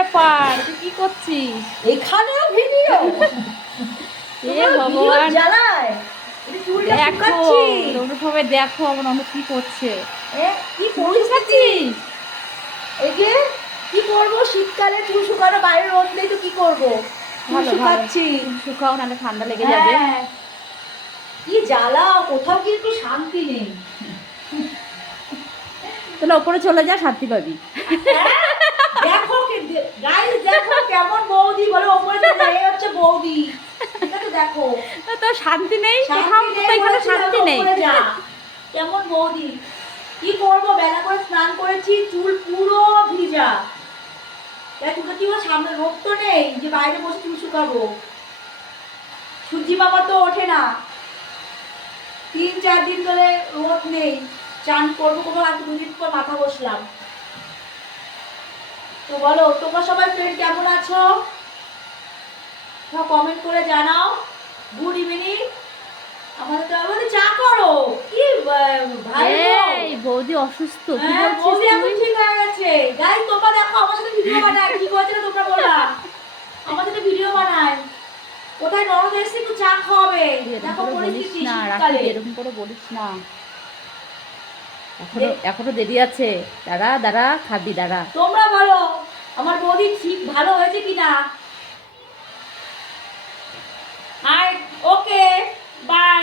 ব্যাপার, তুই কি করছিস? এখানেও ভিডিও? এ ভগবান, জ্বালায় দেখো তোমরা সবাই দেখো আমার ননদ কি করছে। কি চুল শুকাচ্ছিস? এই যে কি করবো, শীতকালে চুল শুকানো, বাইরে রোদ নেই তো কি করবো, চুল ভালো ভালো, শুকাচ্ছি। চুল শুকাও, নাহলে ঠান্ডা লেগে যাবে। হ্যাঁ, কি জ্বালা, কোথাও কি একটু শান্তি নেই। তাহলে ওপরে চলে যা, শান্তি পাবি। দেখো গাইস, দেখো কেমন বৌদি, বলে ওপরে চলে যায়, এই হচ্ছে বৌদি, ঠিক আছে? দেখো তো শান্তি নেই কোথাও, তো এখানে শান্তি নেই। কেমন বৌদি, কি করবো, বেলা করে স্নান করেছি, চুল পুরো ভিজা। দেখ তোকে কি বল, সামনে রোদ তো নেই যে বাইরে বসে চুল শুকাবো। সূর্যি বাবা তো ওঠে না, 3-4 দিন ধরে রোদ নেই। চান করবো কোনো, আর 2 দিন পর মাথা বসলাম। তো বলো তোমরা সবাই ফ্রেন্ড কেমন আছো, কমেন্ট করে জানাও। Good evening. আমাদের চা করো। কি ভাই, এই বৌদি অসুস্থ, কি হ্যাঁ বলছিস বৌদি এখন তুই? ঠিক হয়ে গেছে। গাইস তোমরা দেখো, আমার সাথে ভিডিও বানায়, কি করেছে না তোমরা বলা, আমার সাথে ভিডিও বানায়। কোথায় নরদ এসে একটু চা খাওয়াবে, দেখো পরিস্থিতি শীতকালে। এরকম করে বলিস না, এখনো দেরি আছে, দাঁড়া দাঁড়া, খাবি দাঁড়া। তোমরা বলো আমার বৌদি ঠিক ভালো হয়েছে কিনা। Hi, okay, by.